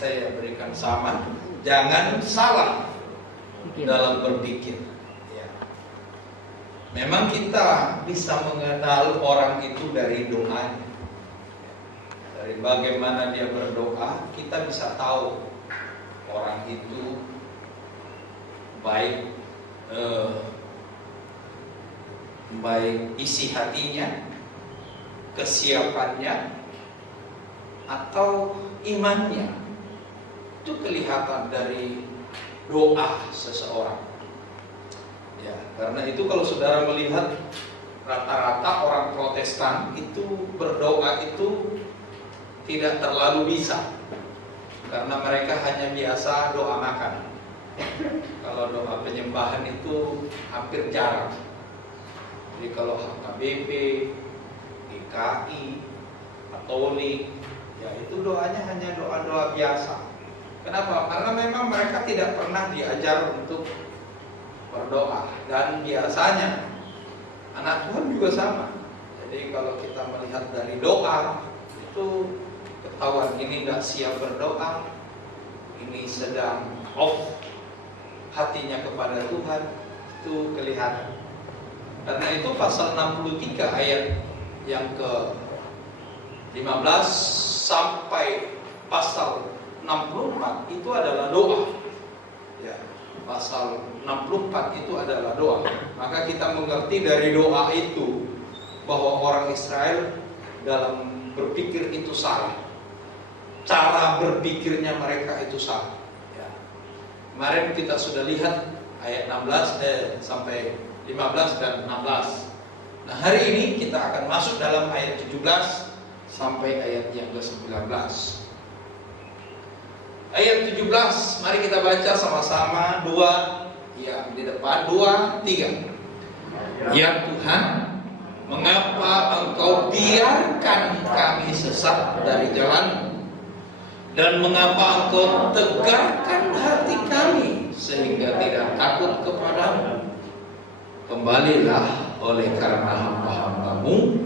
saya berikan sama, jangan salah dalam berpikir. Ya. Memang kita bisa mengenal orang itu dari doanya. Dari bagaimana dia berdoa, kita bisa tahu orang itu baik isi hatinya, kesiapannya, atau imannya. Itu kelihatan dari doa seseorang. Ya, karena itu kalau saudara melihat rata-rata orang Protestan itu berdoa itu tidak terlalu bisa, karena mereka hanya biasa doa makan. Kalau doa penyembahan itu hampir jarang. Jadi kalau HKBP, GKI, Katolik, ya itu doanya hanya doa-doa biasa. Kenapa? Karena memang mereka tidak pernah diajar untuk berdoa. Dan biasanya anak Tuhan juga sama. Jadi kalau kita melihat dari doa, itu ketahuan ini tidak siap berdoa, ini sedang off hatinya kepada Tuhan, itu kelihatan. Karena itu pasal 63 ayat yang ke 15 sampai pasal 64 itu adalah doa. Ya, pasal 64 itu adalah doa. Maka kita mengerti dari doa itu bahwa orang Israel dalam berpikir itu salah. Cara berpikirnya mereka itu salah. Ya. Kemarin kita sudah lihat ayat 16 sampai 15 dan 16. Nah, hari ini kita akan masuk dalam ayat 17 sampai ayat yang ke-19. Ayat 17, mari kita baca sama-sama. Yang di depan, 2, 3. Ya Tuhan, mengapa Engkau biarkan kami sesat dari jalan, dan mengapa Engkau tegarkan hati kami sehingga tidak takut kepadamu? Kembalilah oleh karena hamba-hambamu,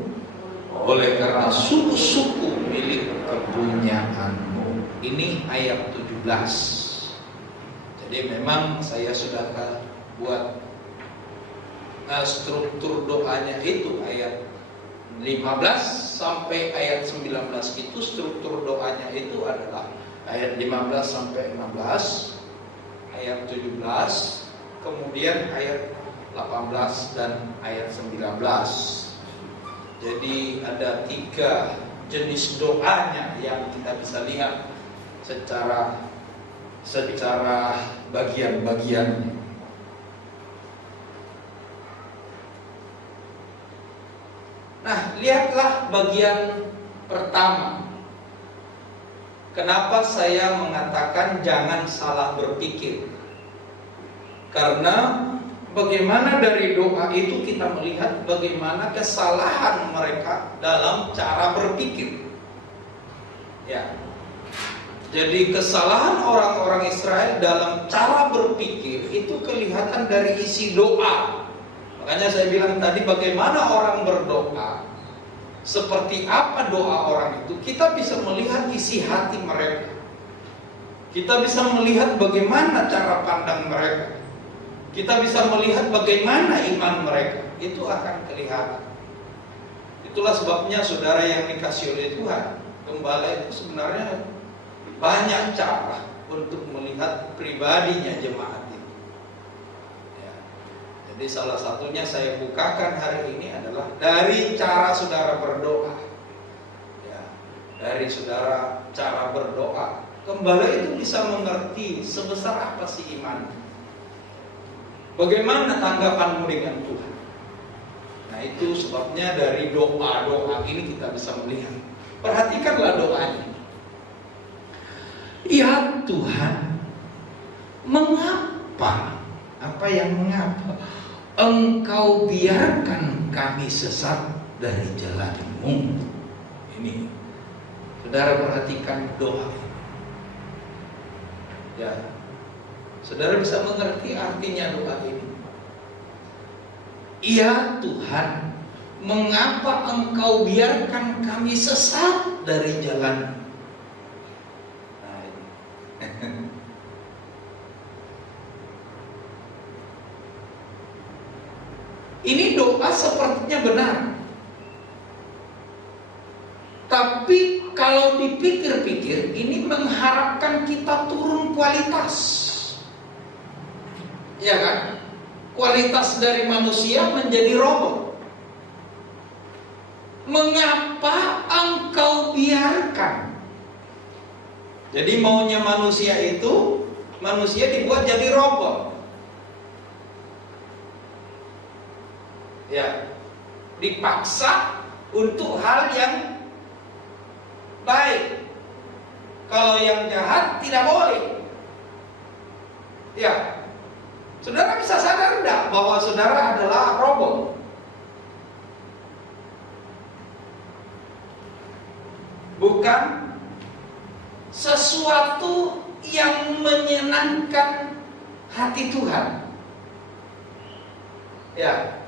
oleh karena suku-suku milik kepunyaanmu. Ini ayat 17. Jadi memang saya sudah buat struktur doanya itu ayat 15 sampai ayat 19 itu struktur doanya itu adalah ayat 15 sampai 16, ayat 17, kemudian ayat 18 dan ayat 19. Jadi ada 3 jenis doanya yang kita bisa lihat secara bagian-bagiannya. Nah, lihatlah bagian pertama. Kenapa saya mengatakan jangan salah berpikir? Karena bagaimana dari doa itu kita melihat bagaimana kesalahan mereka dalam cara berpikir. Ya. Jadi kesalahan orang-orang Israel dalam cara berpikir itu kelihatan dari isi doa. Makanya saya bilang tadi bagaimana orang berdoa, seperti apa doa orang itu, kita bisa melihat isi hati mereka. Kita bisa melihat bagaimana cara pandang mereka. Kita bisa melihat bagaimana iman mereka. Itu akan kelihatan. Itulah sebabnya saudara yang dikasih oleh Tuhan, gembala itu sebenarnya banyak cara untuk melihat pribadinya jemaat itu. Ya. Jadi salah satunya saya bukakan hari ini adalah dari cara saudara berdoa. Ya. Dari saudara cara berdoa, gembala itu bisa mengerti sebesar apa sih iman. Bagaimana tanggapanmu dengan Tuhan? Nah, itu sebabnya dari doa-doa ini kita bisa melihat. Perhatikanlah doanya. Ya Tuhan, mengapa? Apa yang mengapa? Engkau biarkan kami sesat dari jalan-Mu. Ini, saudara perhatikan doa. Ya, saudara bisa mengerti artinya doa ini. Ya Tuhan, mengapa Engkau biarkan kami sesat dari jalan? Nah, Ini doa sepertinya benar. Tapi kalau dipikir-pikir, ini mengharapkan kita turun kualitas. Ya kan? Kualitas dari manusia menjadi robot. Mengapa engkau biarkan? Jadi maunya manusia itu, manusia dibuat jadi robot. Ya, dipaksa untuk hal yang baik. Kalau yang jahat tidak boleh. Ya, saudara bisa sadar enggak bahwa saudara adalah robot? Bukan sesuatu yang menyenangkan hati Tuhan. Ya,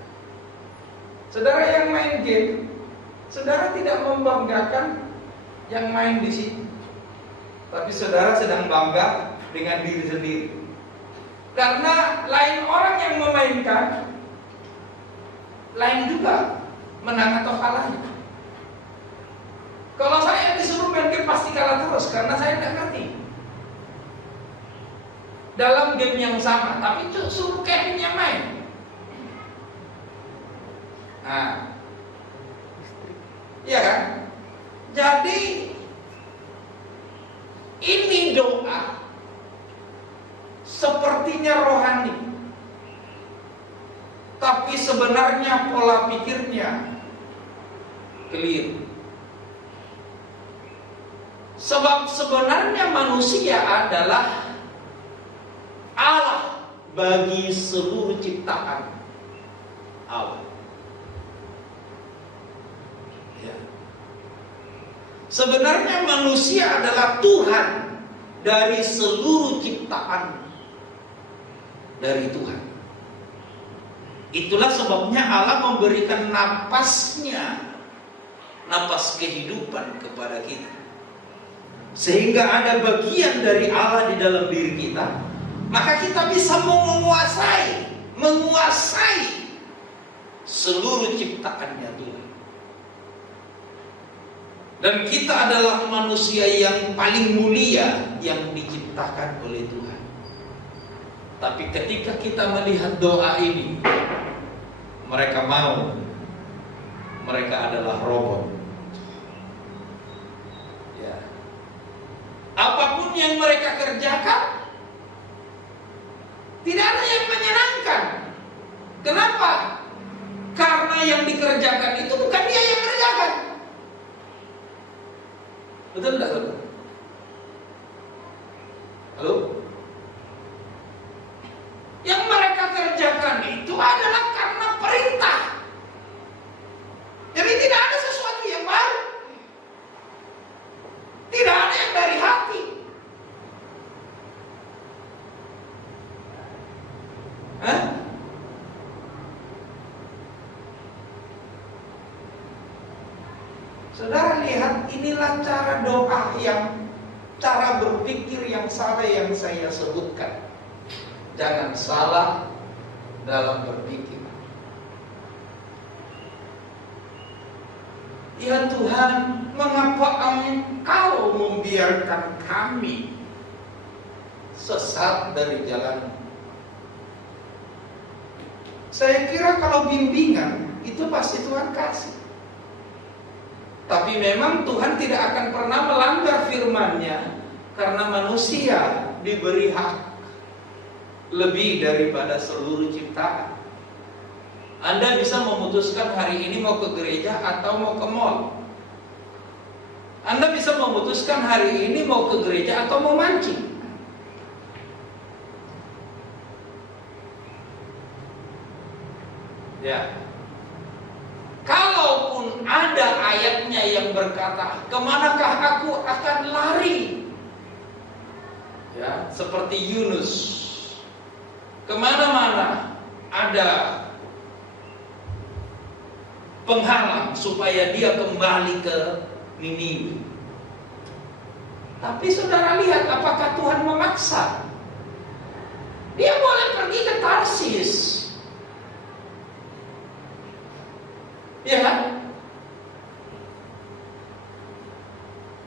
saudara yang main game, saudara tidak membanggakan yang main di sini, tapi saudara sedang bangga dengan diri sendiri. Karena lain orang yang memainkan, lain juga menang atau kalahnya. Kalau saya disuruh main game pasti kalah terus, karena saya tidak ngerti dalam game yang sama, tapi suruh Kevin yang main. Nah, iya kan? Jadi ini doa sepertinya rohani, tapi sebenarnya pola pikirnya keliru. Sebab sebenarnya manusia adalah Allah bagi seluruh ciptaan Allah. Ya. Sebenarnya manusia adalah Tuhan dari seluruh ciptaan dari Tuhan. Itulah sebabnya Allah memberikan napasnya, napas kehidupan kepada kita. Sehingga ada bagian dari Allah di dalam diri kita, maka kita bisa menguasai seluruh ciptaannya Tuhan. Dan kita adalah manusia yang paling mulia yang diciptakan oleh Tuhan. Tapi ketika kita melihat doa ini, mereka adalah robot. Ya. Apapun yang mereka kerjakan, tidak ada yang menyenangkan. Kenapa? Karena yang dikerjakan itu bukan dia yang kerjakan. Betul tidak, saudara? Halo? Yang mereka kerjakan itu adalah karena perintah. Jadi tidak ada sesuatu yang baru. Tidak ada yang dari hati. Hah? Saudara lihat, inilah cara doa cara berpikir yang salah yang saya sebutkan. Jangan salah dalam berpikir. Ya Tuhan, mengapa Engkau membiarkan kami sesat dari jalan? Saya kira kalau bimbingan itu pasti Tuhan kasih. Tapi memang Tuhan tidak akan pernah melanggar firman-Nya, karena manusia diberi hak lebih daripada seluruh ciptaan. Anda bisa memutuskan hari ini mau ke gereja atau mau ke mall. Anda bisa memutuskan hari ini mau ke gereja atau mau mancing. Ya. Kalaupun ada ayatnya yang berkata, kemanakah aku akan lari? Ya, seperti Yunus. Kemana-mana ada penghalang supaya dia kembali ke Niniwe. Tapi saudara lihat apakah Tuhan memaksa? Dia boleh pergi ke Tarsis, ya kan?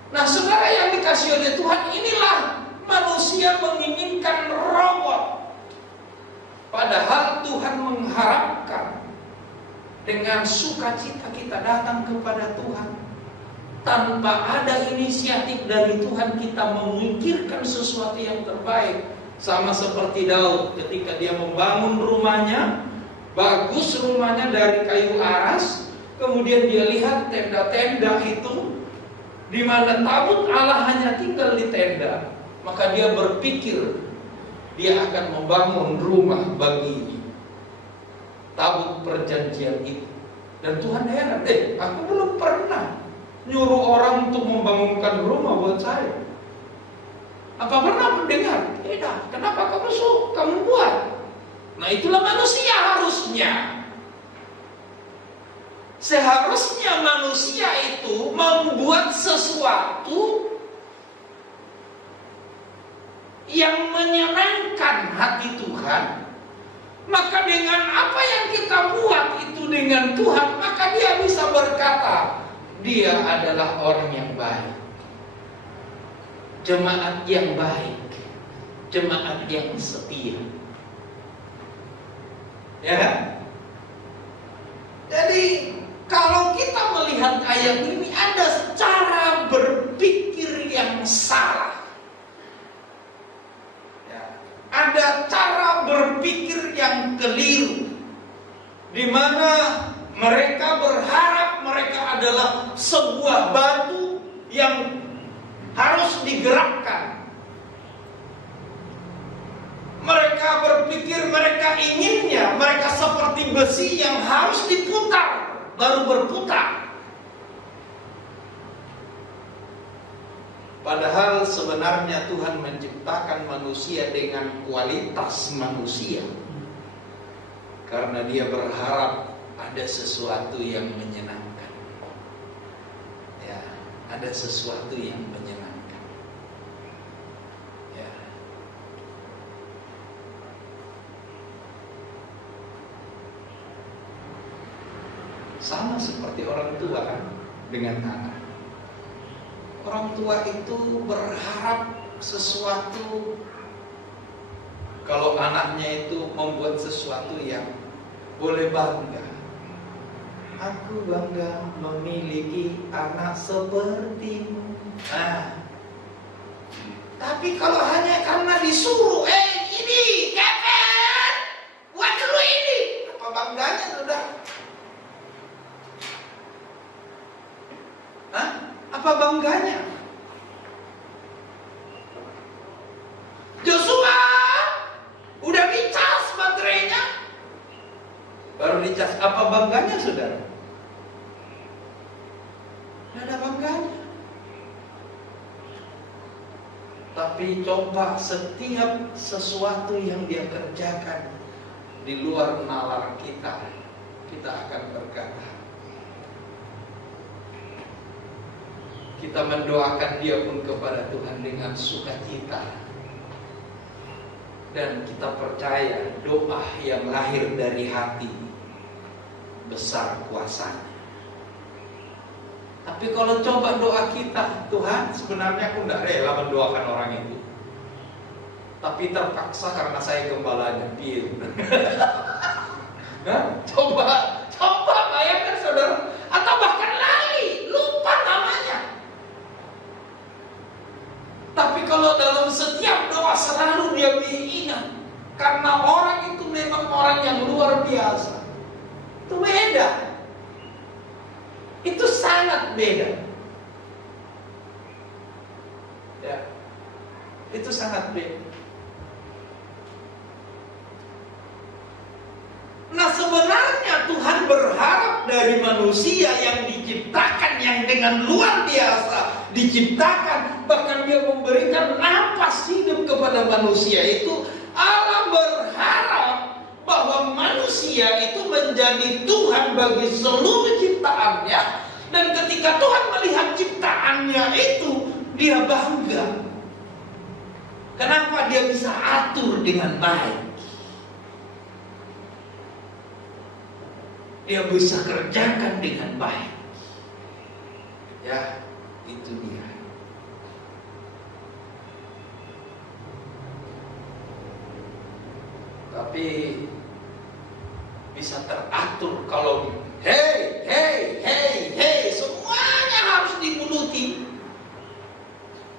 Nah saudara yang dikasih oleh Tuhan, inilah manusia menginginkan robot. Padahal Tuhan mengharapkan dengan sukacita kita datang kepada Tuhan. Tanpa ada inisiatif dari Tuhan, kita memikirkan sesuatu yang terbaik. Sama seperti Daud ketika dia membangun rumahnya, bagus rumahnya dari kayu aras. Kemudian dia lihat tenda-tenda itu, di mana tabut Allah hanya tinggal di tenda. Maka dia berpikir dia akan membangun rumah bagi tabut perjanjian itu. Dan Tuhan heran, aku belum pernah nyuruh orang untuk membangunkan rumah buat saya. Apa pernah mendengar? Tidak. Kenapa kamu buat? Nah itulah manusia harusnya. Seharusnya manusia itu membuat sesuatu yang menyenangkan hati Tuhan. Maka dengan apa yang kita buat itu dengan Tuhan, maka dia bisa berkata, dia adalah orang yang baik, jemaat yang baik, jemaat yang setia. Ya. Jadi kalau kita melihat ayat ini, ada cara berpikir yang salah. Ada cara berpikir yang keliru, di mana mereka berharap mereka adalah sebuah batu yang harus digerakkan. Mereka berpikir mereka inginnya mereka seperti besi yang harus diputar baru berputar. Padahal sebenarnya Tuhan menciptakan manusia dengan kualitas manusia, karena dia berharap ada sesuatu yang menyenangkan. Ya, ada sesuatu yang menyenangkan. Ya. Sama seperti orang tua kan dengan anak. Orang tua itu berharap sesuatu, kalau anaknya itu membuat sesuatu yang boleh bangga. Aku bangga memiliki anak sepertimu. Nah, tapi kalau hanya karena disuruh, ini Kevin, buat dulu ini, apa bangganya sudah? Hah? Apa bangganya? Joshua udah dicas baterainya, baru dicas. Apa bangganya saudara? Tidak ada bangganya. Tapi coba setiap sesuatu yang dia kerjakan di luar nalar kita, kita akan berkata, kita mendoakan dia pun kepada Tuhan dengan sukacita. Dan kita percaya doa yang lahir dari hati besar kuasanya. Tapi kalau coba doa kita, Tuhan sebenarnya aku tidak rela mendoakan orang itu, tapi terpaksa karena saya gembalanya. Coba bayangkan saudara. Atau bahkan lali, lupa namanya. Tapi kalau dalam setiap doa selalu dia diingat, karena orang itu memang orang yang luar biasa. Itu beda. Itu sangat beda. Ya. Itu sangat beda. Nah sebenarnya Tuhan berharap dari manusia yang diciptakan, yang dengan luar biasa diciptakan, bahkan dia memberikan napas hidup kepada manusia itu. Allah berharap bahwa manusia itu menjadi Tuhan bagi seluruh ciptaannya. Dan ketika Tuhan melihat ciptaannya itu, Dia bangga. Kenapa dia bisa atur dengan baik? Dia bisa kerjakan dengan baik. Ya, itu dia. Tapi bisa teratur kalau hey, semuanya harus dibunuti.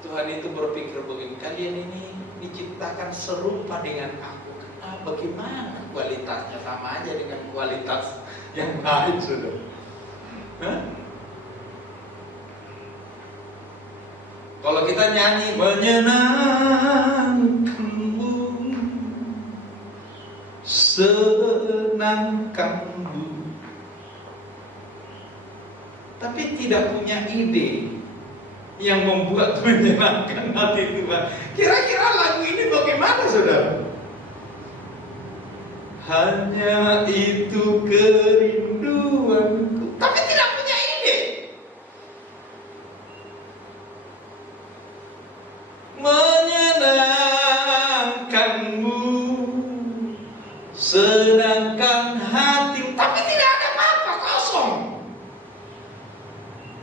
Tuhan itu berpikir begini, kalian ini diciptakan serupa dengan aku. Bagaimana kualitasnya? Sama aja dengan kualitas yang lain, sudah. Kalau kita nyanyi menyenangkanmu, senangkanmu, tapi tidak punya ide yang membuat menyenangkan hati Tuhan. Kira-kira lagu ini bagaimana, saudara? Hanya itu kerinduanku, tapi tidak punya ide. Menyenangkanmu, senangkan hati, tapi tidak ada apa-apa, kosong.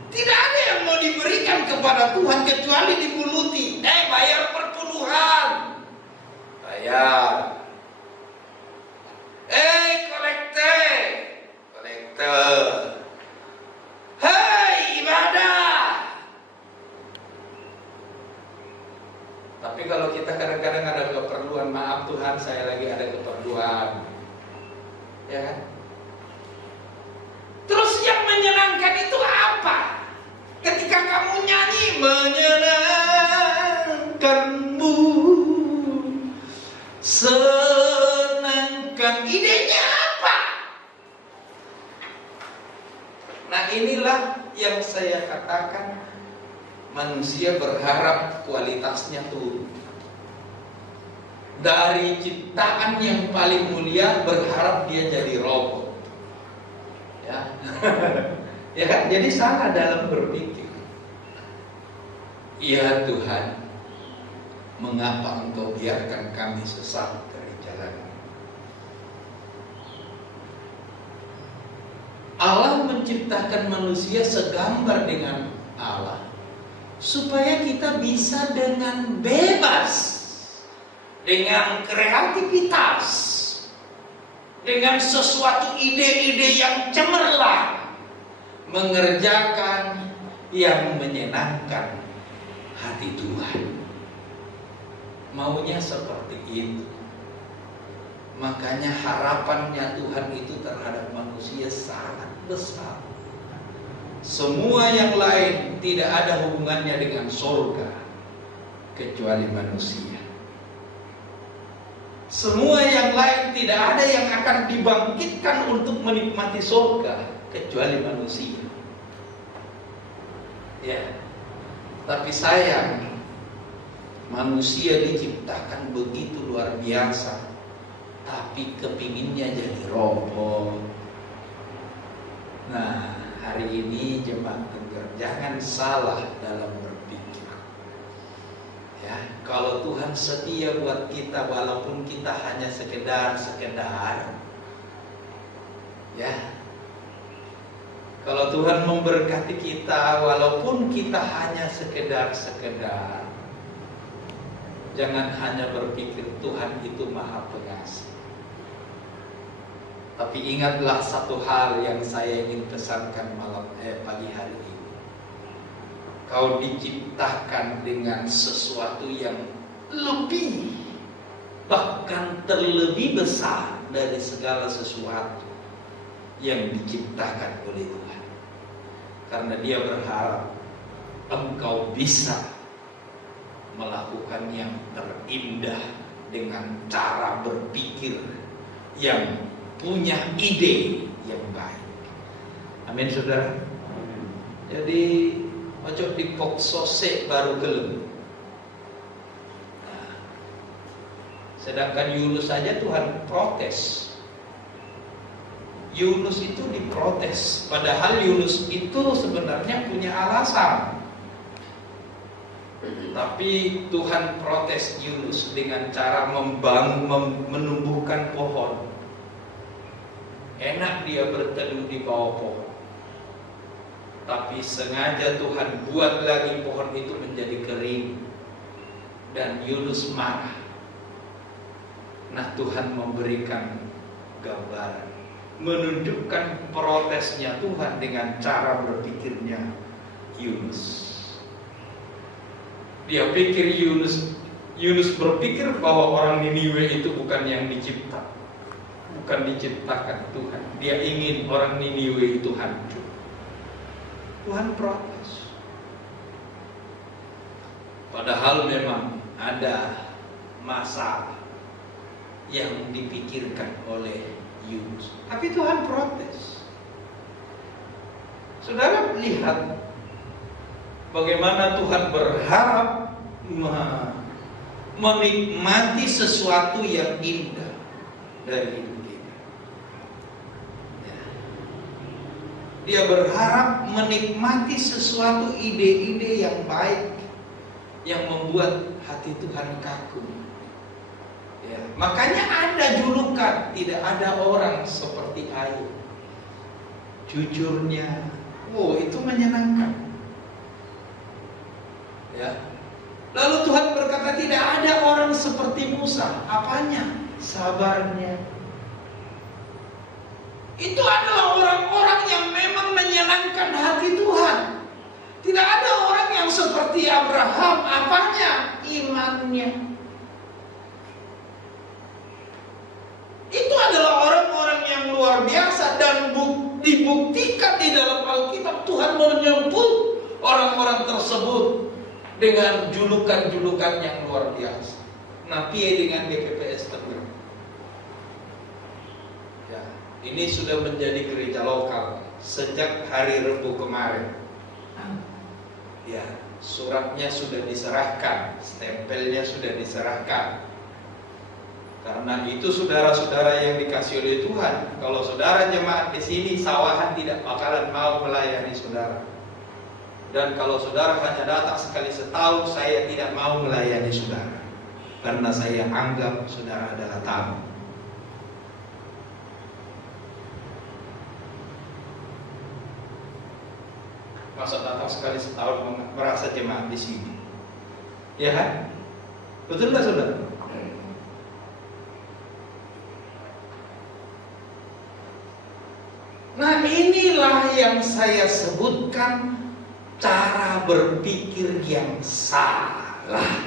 Tidak ada yang mau diberikan kepada Tuhan kecuali dibuluti. Bayar perpuluhan, bayar. Kolektor. Hei, ibadah. Tapi kalau kita kadang-kadang ada keperluan, maaf Tuhan, saya lagi ada keperluan, ya kan? Terus yang menyenangkan itu apa? Ketika kamu nyanyi menyenangkanmu, senangkan, idenya apa? Nah, inilah yang saya katakan, manusia berharap kualitasnya turun. Dari ciptaan yang paling mulia berharap dia jadi robot. Ya. Ya kan? Jadi salah dalam berpikir. Ya Tuhan, mengapa Engkau biarkan kami sesat dari jalan? Allah menciptakan manusia segambar dengan Allah, supaya kita bisa dengan bebas, dengan kreativitas, dengan sesuatu ide-ide yang cemerlang, mengerjakan yang menyenangkan hati Tuhan. Maunya seperti itu. Makanya harapannya Tuhan itu terhadap manusia sangat besar. Semua yang lain tidak ada hubungannya dengan surga kecuali manusia. Semua yang lain tidak ada yang akan dibangkitkan untuk menikmati surga kecuali manusia. Ya. Tapi sayang, manusia diciptakan begitu luar biasa, tapi kepinginnya jadi robot. Nah, hari ini jemaat Tuhan, jangan salah dalam berpikir. Ya, kalau Tuhan setia buat kita, walaupun kita hanya sekedar, ya. Kalau Tuhan memberkati kita, walaupun kita hanya sekedar, jangan hanya berpikir Tuhan itu Maha Pengasih. Tapi ingatlah satu hal yang saya ingin pesankan pagi hari ini. Kau diciptakan dengan sesuatu yang lebih, bahkan terlebih besar dari segala sesuatu yang diciptakan oleh Tuhan. Karena Dia berharap engkau bisa melakukan yang terindah dengan cara berpikir yang punya ide yang baik. Amin, saudara. Jadi ojo dipok sosek baru gelem. Nah, sedangkan Yunus saja Tuhan protes. Yunus itu diprotes, padahal Yunus itu sebenarnya punya alasan. Tapi Tuhan protes Yunus dengan cara menumbuhkan pohon. Enak dia berteduh di bawah pohon, tapi sengaja Tuhan buat lagi pohon itu menjadi kering, dan Yunus marah. Nah, Tuhan memberikan gambaran, menunjukkan protesnya Tuhan dengan cara berpikirnya Yunus. Dia pikir Yunus berpikir bahwa orang Niniwe itu bukan yang dicipta, bukan diciptakan Tuhan. Dia ingin orang Niniwe itu hancur. Tuhan protes. Padahal memang ada masalah yang dipikirkan oleh Yunus, tapi Tuhan protes. Saudara lihat bagaimana Tuhan berharap menikmati sesuatu yang indah dari hidup kita. Dia berharap menikmati sesuatu ide-ide yang baik yang membuat hati Tuhan kaku. Ya, makanya ada julukan, tidak ada orang seperti Ayub. Jujurnya, itu menyenangkan. Ya. Lalu Tuhan berkata tidak ada orang seperti Musa. Apanya? Sabarnya. Itu adalah orang-orang yang memang menyenangkan hati Tuhan. Tidak ada orang yang seperti Abraham. Apanya? Imannya. Itu adalah orang-orang yang luar biasa, dan dibuktikan di dalam Alkitab. Tuhan menyebut orang-orang tersebut dengan julukan-julukan yang luar biasa. Nah, piye dengan GKPS Tengger? Ya, ini sudah menjadi gereja lokal sejak hari Rabu kemarin. Ya, suratnya sudah diserahkan, stempelnya sudah diserahkan. Karena itu saudara-saudara yang dikasih oleh Tuhan. Kalau saudara jemaat di sini, sawahan tidak bakalan mau melayani saudara. Dan kalau saudara hanya datang sekali setahun, saya tidak mau melayani saudara, karena saya anggap saudara adalah tamu. Masa datang sekali setahun merasa jemaat di sini? Ya kan? Betul nggak saudara? Nah, inilah yang saya sebutkan cara berpikir yang salah.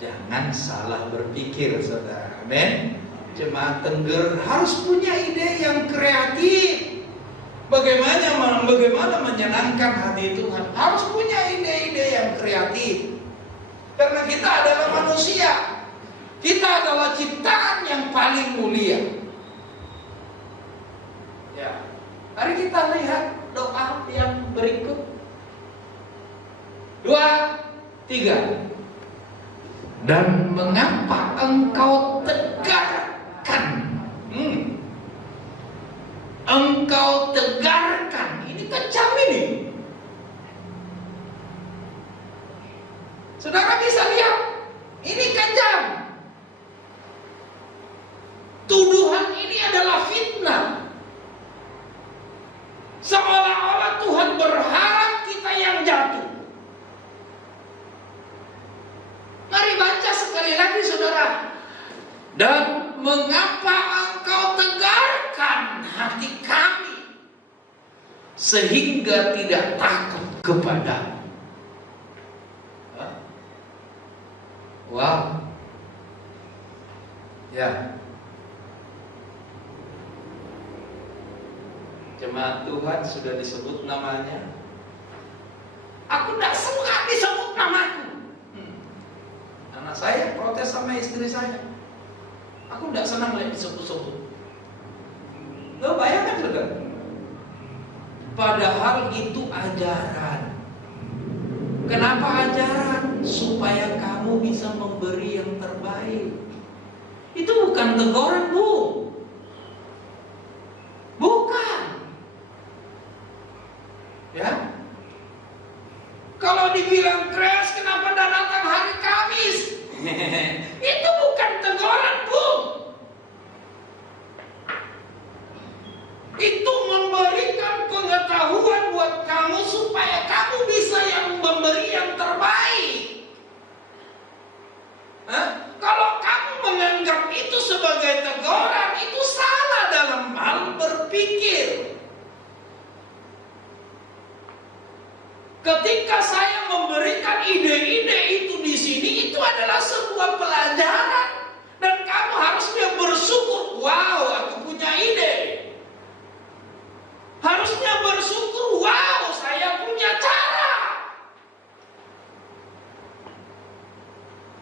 Jangan salah berpikir, saudara. Amin. Jemaat Tengger harus punya ide yang kreatif. Bagaimana menyenangkan hati Tuhan. Harus punya ide-ide yang kreatif. Karena kita adalah manusia. Kita adalah ciptaan yang paling mulia. Ya. Mari kita lihat doa yang berikut. 2, 3. Dan mengapa engkau tegarkan? Engkau tegarkan. Ini kejam ini. Saudara bisa lihat, ini kejam. Tuduhan ini adalah fitnah. Seolah-olah Tuhan berharap kita yang jatuh. Mari baca sekali lagi, saudara. Dan mengapa engkau tegarkan hati kami, sehingga tidak takut kepadamu? Wow. Ya. Jemaat Tuhan sudah disebut namanya. Aku tidak suka disebut namaku. Anak saya protes sama istri saya. Aku tidak senang lihat disebut-sebut. Lo bayangkan juga. Padahal itu ajaran. Kenapa ajaran? Supaya kamu bisa memberi yang terbaik. Itu bukan teguran, Bu. Bukan. Ya. Kalau dibilang crash, kenapa tidak datang hari Kamis? Itu bukan teguran, Bung. Itu memberikan pengetahuan buat kamu supaya kamu bisa yang memberi yang terbaik. Kalau kamu menganggap itu sebagai teguran, itu salah dalam hal berpikir. Ketika saya memberikan ide-ide itu di sini, itu adalah sebuah pelajaran. Dan kamu harusnya bersyukur, wow, aku punya ide. Harusnya bersyukur, wow, saya punya cara.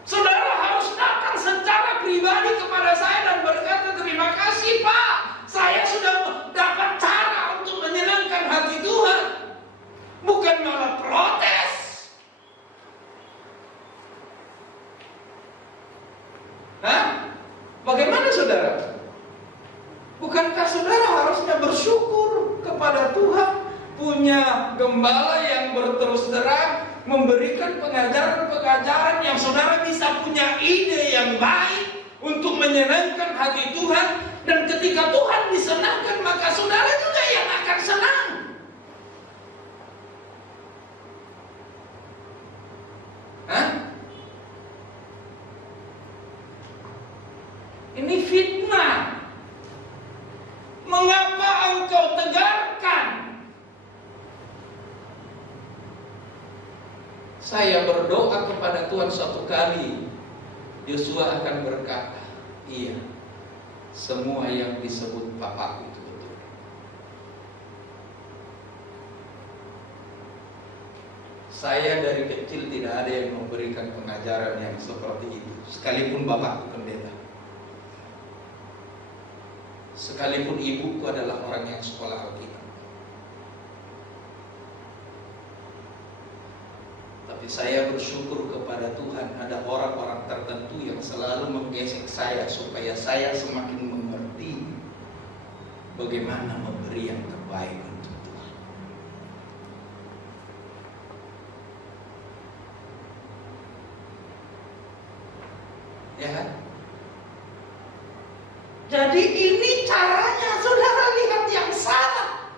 Saudara harus datang secara pribadi kepada saya dan berkata, terima kasih Pak, saya sudah dapat cara untuk menyenangkan hati Tuhan. Bukan malah protes. Bagaimana saudara? Bukankah saudara harusnya bersyukur kepada Tuhan, punya gembala yang berterus terang, memberikan pengajaran-pengajaran yang saudara bisa punya ide yang baik untuk menyenangkan hati Tuhan. Dan ketika Tuhan disenangkan, maka saudara juga yang akan senang. Ini fitnah. Mengapa engkau tegarkan? Saya berdoa kepada Tuhan suatu kali, Yosua akan berkata, iya, semua yang disebut Bapakku itu betul. Saya dari kecil tidak ada yang memberikan pengajaran yang seperti itu, sekalipun bapakku pendeta, sekalipun ibuku adalah orang yang sekolah Alkitab. Tapi saya bersyukur kepada Tuhan, ada orang-orang tertentu yang selalu menggesek saya supaya saya semakin mengerti bagaimana memberi yang terbaik untuk Tuhan. Ya kan? Jadi ini caranya, saudara lihat yang salah.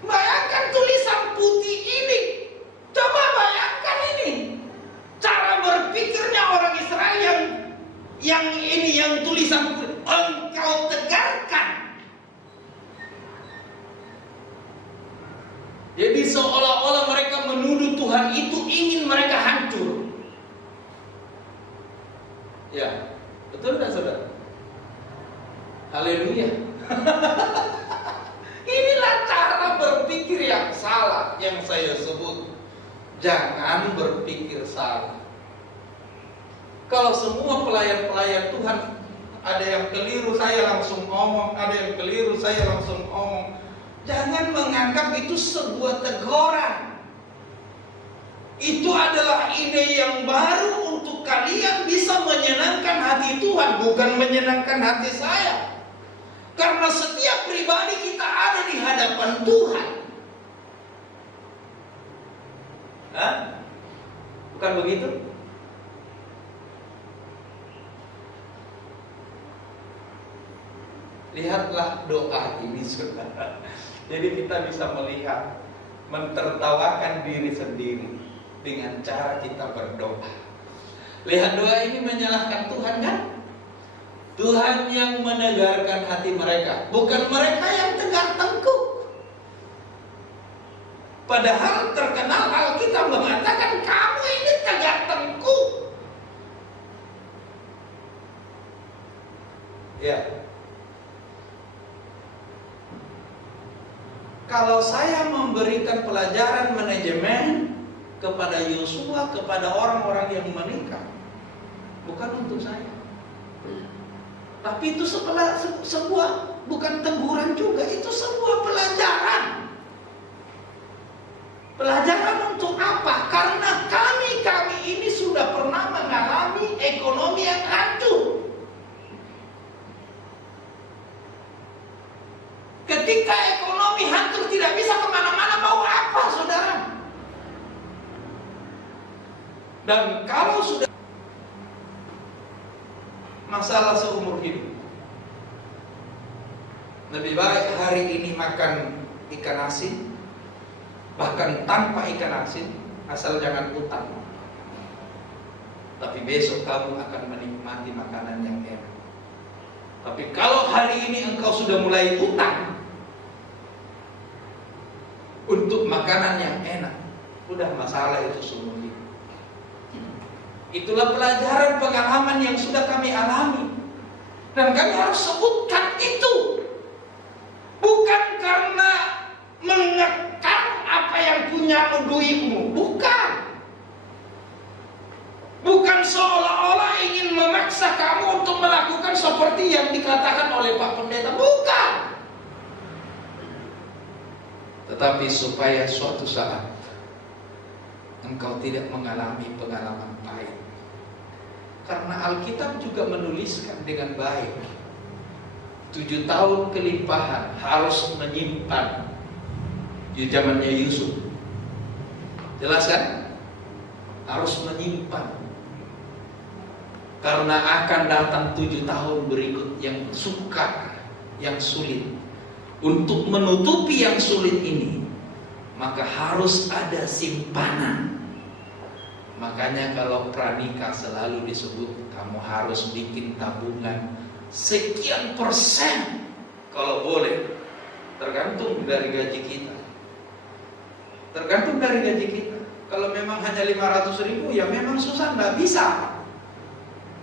Bayangkan tulisan putih ini. Coba bayangkan ini. Cara berpikirnya orang Israel yang tulisan putih. Engkau tegarkan. Jadi seolah-olah mereka menuduh Tuhan itu ingin mereka hancur. Ya, betul tidak saudara? Haleluya. Inilah cara berpikir yang salah yang saya sebut. Jangan berpikir salah. Kalau semua pelayan-pelayan Tuhan ada yang keliru, saya langsung ngomong, ada yang keliru, saya langsung ngomong. Jangan menganggap itu sebuah teguran. Itu adalah ide yang baru untuk kalian bisa menyenangkan hati Tuhan, bukan menyenangkan hati saya. Karena setiap pribadi kita ada di hadapan Tuhan. Bukan begitu? Lihatlah doa ini, saudara. Jadi kita bisa melihat, mentertawakan diri sendiri dengan cara kita berdoa. Lihat doa ini menyalahkan Tuhan kan? Tuhan yang menegarkan hati mereka, bukan mereka yang tegar tengkuk. Padahal terkenal Alkitab mengatakan kamu ini tegar tengkuk. Ya. Kalau saya memberikan pelajaran manajemen kepada Yosua, kepada orang-orang yang menikah, bukan untuk saya. Tapi itu sebuah bukan teguran juga, itu sebuah pelajaran. Pelajaran untuk apa? Karena kami ini sudah pernah mengalami ekonomi yang hancur. Ketika ekonomi hancur tidak bisa kemana-mana, mau apa saudara? Dan kalau sudah masalah seumur hidup, lebih baik hari ini makan ikan asin, bahkan tanpa ikan asin, asal jangan utang. Tapi besok kamu akan menikmati makanan yang enak. Tapi kalau hari ini engkau sudah mulai utang untuk makanan yang enak, udah masalah itu seumur hidup. Itulah pelajaran pengalaman yang sudah kami alami. Dan kami harus sebutkan itu. Bukan karena mengekang apa yang punya duitmu. Bukan. Bukan seolah-olah ingin memaksa kamu untuk melakukan seperti yang dikatakan oleh Pak Pendeta. Bukan. Tetapi supaya suatu saat engkau tidak mengalami pengalaman pahit. Karena Alkitab juga menuliskan dengan baik, 7 tahun kelimpahan harus menyimpan di zamannya Yusuf. Jelas kan? Harus menyimpan. Karena akan datang 7 tahun berikut yang sukar, yang sulit. Untuk menutupi yang sulit ini, maka harus ada simpanan. Makanya kalau pranikah selalu disebut kamu harus bikin tabungan sekian persen kalau boleh. Tergantung dari gaji kita. Tergantung dari gaji kita. Kalau memang hanya 500.000 ya memang susah, nggak bisa.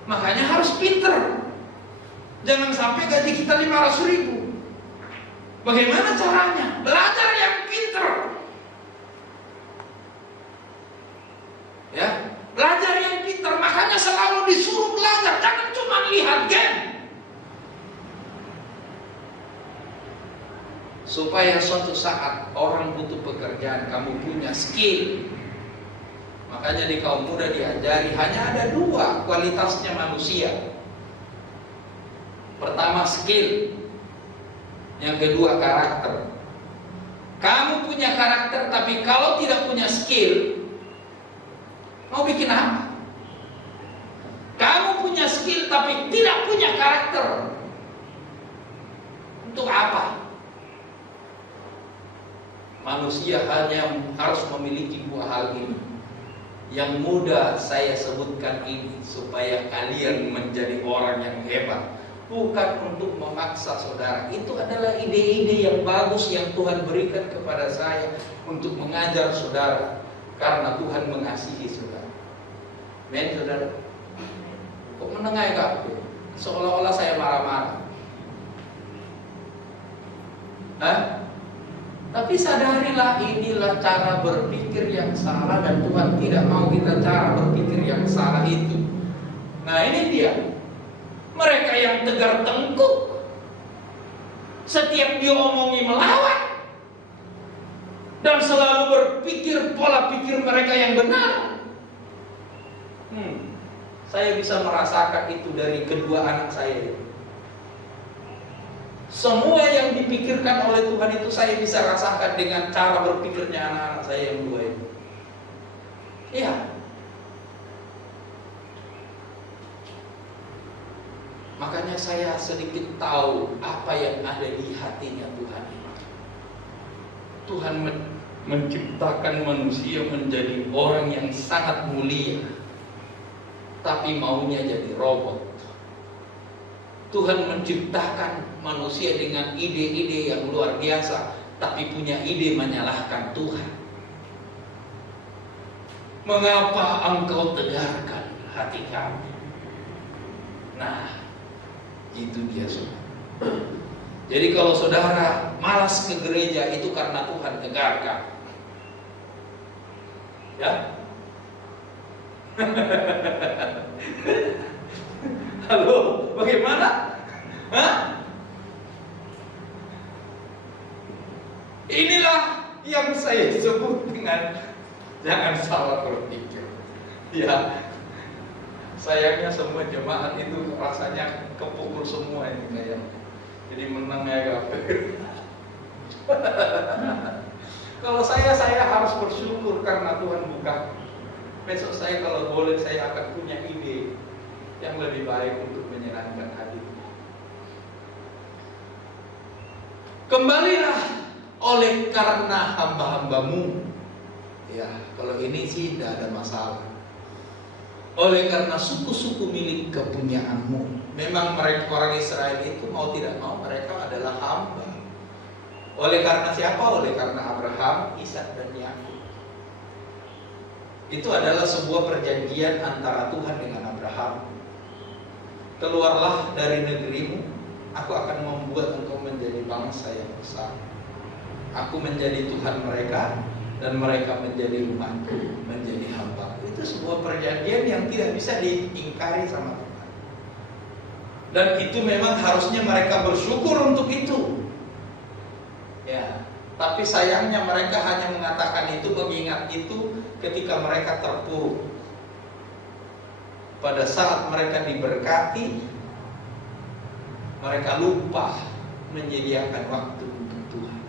Makanya harus pinter. Jangan sampai gaji kita 500.000. Bagaimana caranya? Belajar yang pinter. Ya, belajar yang pintar. Makanya selalu disuruh belajar, jangan cuma lihat game. Supaya suatu saat orang butuh pekerjaan, kamu punya skill. Makanya di kaum muda diajari hanya ada 2 kualitasnya manusia. Pertama skill, yang kedua karakter. Kamu punya karakter, tapi kalau tidak punya skill, mau bikin apa? Kamu punya skill tapi tidak punya karakter, untuk apa? Manusia hanya harus memiliki 2 hal ini. Yang mudah saya sebutkan ini supaya kalian menjadi orang yang hebat. Bukan untuk memaksa saudara. Itu adalah ide-ide yang bagus yang Tuhan berikan kepada saya untuk mengajar saudara. Karena Tuhan mengasihi saudara. Men saudara. Kok menengahi kamu? Seolah-olah saya marah-marah. Hah? Tapi sadarilah inilah cara berpikir yang salah. Dan Tuhan tidak mau kita cara berpikir yang salah itu. Nah ini dia. Mereka yang tegar tengkuk, setiap diomongi melawan, dan selalu berpikir pola pikir mereka yang benar. Saya bisa merasakan itu dari kedua anak saya. Semua yang dipikirkan oleh Tuhan itu saya bisa rasakan dengan cara berpikirnya anak-anak saya yang 2 itu. Iya. Makanya saya sedikit tahu apa yang ada di hatinya Tuhan ini. Tuhan menciptakan manusia menjadi orang yang sangat mulia, tapi maunya jadi robot. Tuhan menciptakan manusia dengan ide-ide yang luar biasa, tapi punya ide menyalahkan Tuhan. Mengapa engkau tegarkan hati kami? Nah, itu dia saudara. Jadi kalau saudara malas ke gereja itu karena Tuhan tegarkan. Ya. Halo, bagaimana? Hah? Inilah yang saya sebut dengan jangan salah berpikir. Ya. Sayangnya semua jemaat itu rasanya kepukul semua ini kayak. Jadi menang ya kafir. Kalau saya harus bersyukur karena Tuhan buka. besok saya kalau boleh saya akan punya ide yang lebih baik untuk menyenangkan hati. Kembalilah oleh karena hamba-hambamu. Ya, kalau ini sih tidak ada masalah. Oleh karena suku-suku milik kepunyaanmu. Memang mereka orang Israel itu mau tidak mau mereka adalah hamba. Oleh karena siapa? Oleh karena Abraham, Ishak dan Yakub. Itu adalah sebuah perjanjian antara Tuhan dengan Abraham. Keluarlah dari negerimu, aku akan membuat engkau menjadi bangsa yang besar. Aku menjadi Tuhan mereka dan mereka menjadi umatku, menjadi hamba. Itu sebuah perjanjian yang tidak bisa diingkari sama Tuhan. Dan itu memang harusnya mereka bersyukur untuk itu. Ya, tapi sayangnya mereka hanya mengatakan itu, mengingat itu ketika mereka terpuruk. Pada saat mereka diberkati, mereka lupa menyediakan waktu untuk Tuhan.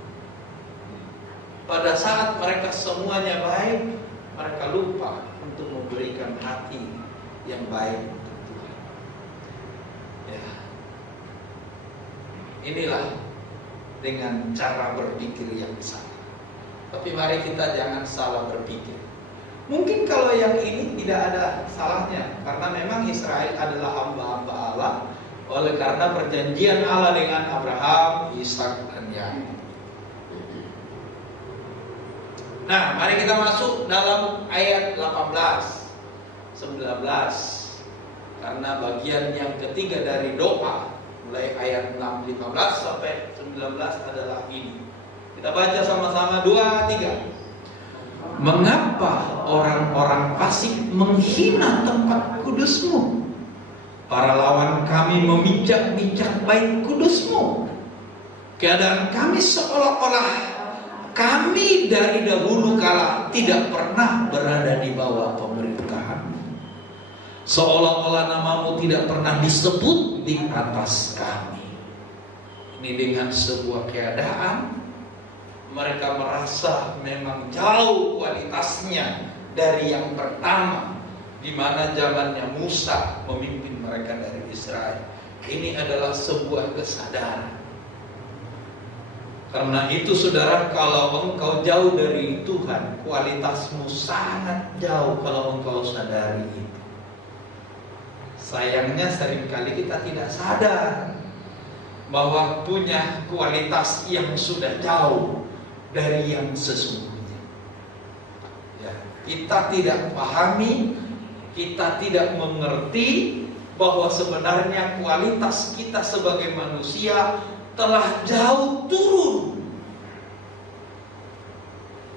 Pada saat mereka semuanya baik, mereka lupa untuk memberikan hati yang baik untuk Tuhan. Ya, inilah dengan cara berpikir yang salah. Tapi mari kita jangan salah berpikir. Mungkin kalau yang ini tidak ada salahnya, karena memang Israel adalah hamba-hamba Allah, oleh karena perjanjian Allah dengan Abraham, Ishak dan Yakub. Nah, mari kita masuk dalam ayat 18, 19. Karena bagian yang ketiga dari doa, mulai ayat 15 sampai 19 adalah ini. Kita baca sama-sama 2, 3. Mengapa orang-orang fasik menghina tempat kudusmu? Para lawan kami memijak-mijak bait kudusmu. Keadaan kami seolah-olah kami dari dahulu kala tidak pernah berada di bawah pemerintahan. Seolah-olah namamu tidak pernah disebut di atas kami. Ini dengan sebuah keadaan mereka merasa memang jauh kualitasnya dari yang pertama, di mana zamannya Musa memimpin mereka dari Israel. Ini adalah sebuah kesadaran. Karena itu saudara, kalau engkau jauh dari Tuhan, kualitasmu sangat jauh kalau engkau sadari itu. Sayangnya seringkali kita tidak sadar bahwa punya kualitas yang sudah jauh dari yang sesungguhnya. Ya, kita tidak pahami, kita tidak mengerti bahwa sebenarnya kualitas kita sebagai manusia telah jauh turun.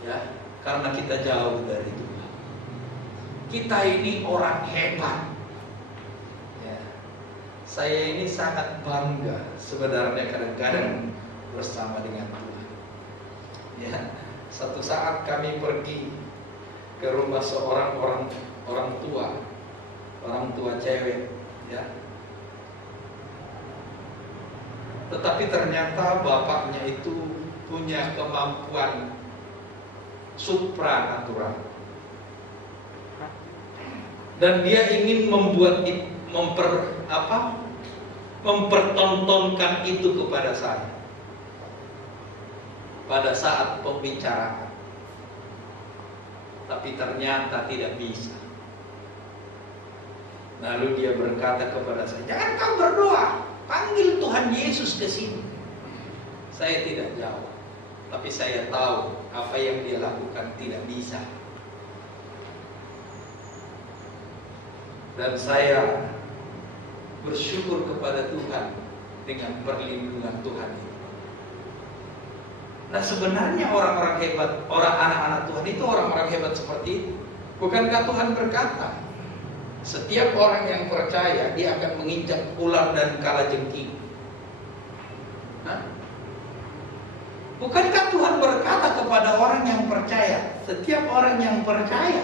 Ya, karena kita jauh dari Tuhan. Kita ini orang hebat. Ya, saya ini sangat bangga sebenarnya kadang-kadang bersama dengan Tuhan. Ya, satu saat kami pergi ke rumah seorang orang tua cewek, ya. Tetapi ternyata bapaknya itu punya kemampuan supranatural, dan dia ingin mempertontonkan itu kepada saya pada saat pembicaraan. Tapi ternyata tidak bisa. Lalu dia berkata kepada saya, "Jangan kau berdoa, panggil Tuhan Yesus ke sini." Saya tidak jawab, tapi saya tahu apa yang dia lakukan tidak bisa. Dan saya bersyukur kepada Tuhan dengan perlindungan Tuhan itu. Nah, sebenarnya orang-orang hebat, orang anak-anak Tuhan itu orang-orang hebat seperti itu. Bukankah Tuhan berkata, setiap orang yang percaya dia akan menginjak ular dan kalajengking? Bukankah Tuhan berkata kepada orang yang percaya, setiap orang yang percaya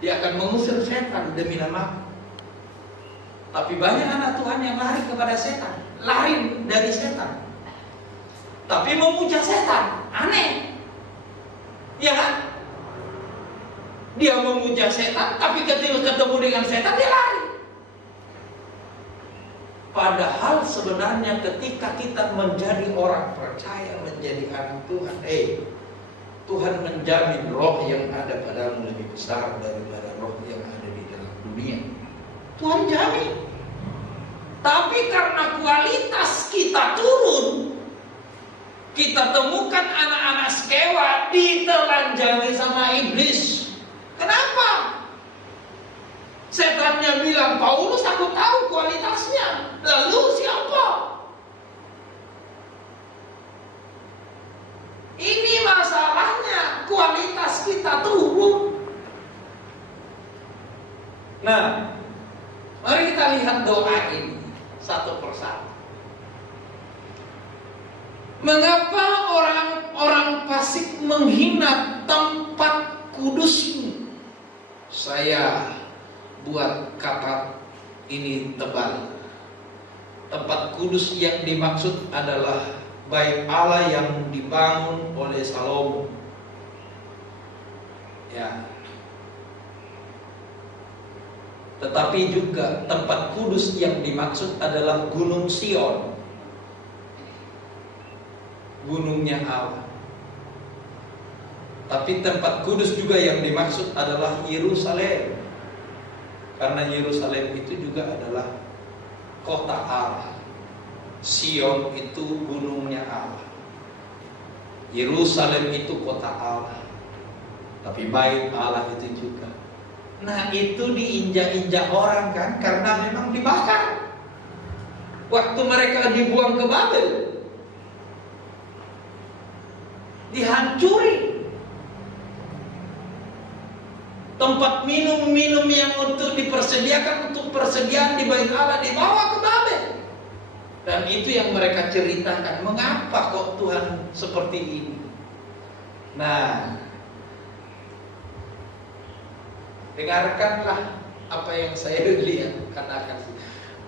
dia akan mengusir setan demi nama? Tapi banyak anak Tuhan yang lari kepada setan, lari dari setan, tapi memuja setan. Aneh, ya kan? Dia memuja setan, tapi ketika ketemu dengan setan dia lari. Padahal sebenarnya ketika kita menjadi orang percaya, menjadi anak Tuhan, Tuhan menjamin roh yang ada padamu lebih besar daripada roh yang ada di dalam dunia. Tuhan jamin. Tapi karena kualitas kita turun, kita temukan anak-anak Skewa ditelanjangi sama iblis. Kenapa? Setannya bilang, Paulus aku tahu kualitasnya. Lalu siapa? Ini masalahnya, kualitas kita turun. Nah, mari kita lihat doa ini satu persatu. Mengapa orang-orang fasik menghina tempat kudusmu? Saya buat kata ini tebal. Tempat kudus yang dimaksud adalah bait Allah yang dibangun oleh Salomo. Ya. Tetapi juga tempat kudus yang dimaksud adalah Gunung Sion, gunungnya Allah. Tapi tempat kudus juga yang dimaksud adalah Yerusalem, karena Yerusalem itu juga adalah kota Allah. Sion itu gunungnya Allah. Yerusalem itu kota Allah. Tapi bait Allah itu juga. Nah, itu diinjak-injak orang kan, karena memang dibakar. Waktu mereka dibuang ke Babel, dihancuri. Tempat minum-minum yang untuk dipersediakan untuk persediaan di bait Allah dibawa ke Babel. Dan itu yang mereka ceritakan, mengapa kok Tuhan seperti ini. Nah, dengarkanlah apa yang saya lihat, katakan.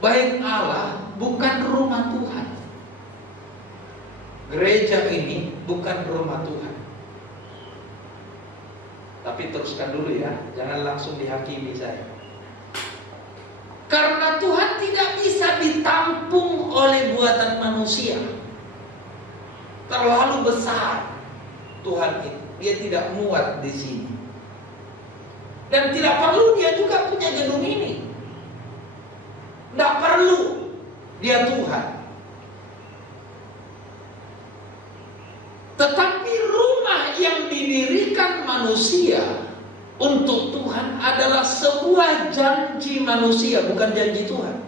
Bait Allah bukan rumah Tuhan. Gereja ini bukan rumah Tuhan. Tapi teruskan dulu ya, jangan langsung dihakimi saya. Karena Tuhan tidak bisa ditampung oleh buatan manusia. Terlalu besar Tuhan itu, dia tidak muat di sini. Dan tidak perlu dia juga punya gedung ini. Tidak perlu dia Tuhan. Tetapi rumah yang didirikan manusia untuk Tuhan adalah sebuah janji manusia, bukan janji Tuhan.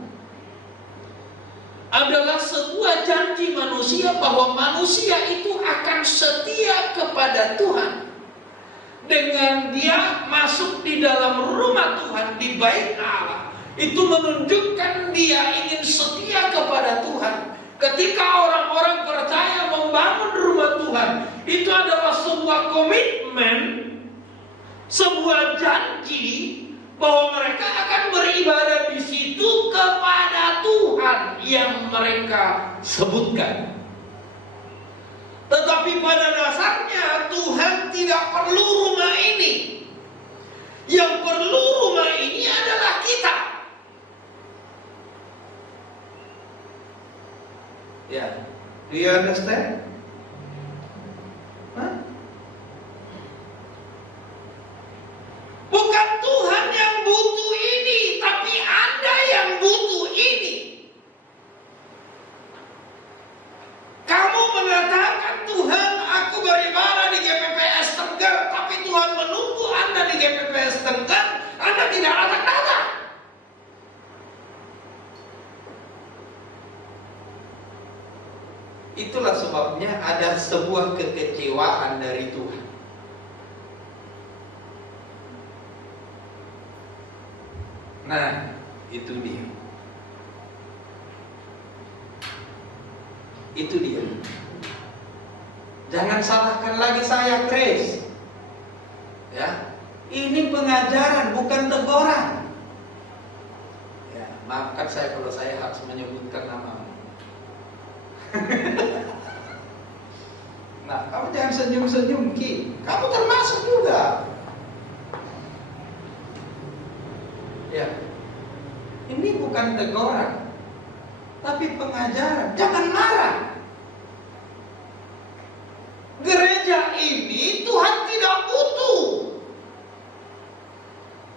Adalah sebuah janji manusia bahwa manusia itu akan setia kepada Tuhan. Dengan dia masuk di dalam rumah Tuhan, di bait Allah, itu menunjukkan dia ingin setia kepada Tuhan. Ketika orang-orang percaya membangun rumah Tuhan, itu adalah sebuah komitmen, sebuah janji bahwa mereka akan beribadah di situ kepada Tuhan yang mereka sebutkan. Tetapi pada dasarnya Tuhan tidak perlu rumah ini. Yang perlu rumah ini adalah kita. Ya, do you understand? Huh? Bukan Tuhan yang butuh ini, tapi Anda yang butuh ini. Kamu mengatakan, Tuhan, aku beribadah di GPPS Tengger, tapi Tuhan menunggu Anda di GPPS Tengger, Anda tidak datang-datang. Itulah sebabnya ada sebuah kekecewaan dari Tuhan. Nah, itu dia. Itu dia. Jangan salahkan lagi saya, Chris. Ya, ini pengajaran bukan teguran. Ya, maafkan saya kalau saya harus menyebutkan namamu. Nah, kamu jangan senyum-senyum, Ki. Kamu termasuk juga. bukan teguran, tapi pengajaran. Jangan marah. Gereja ini Tuhan tidak butuh.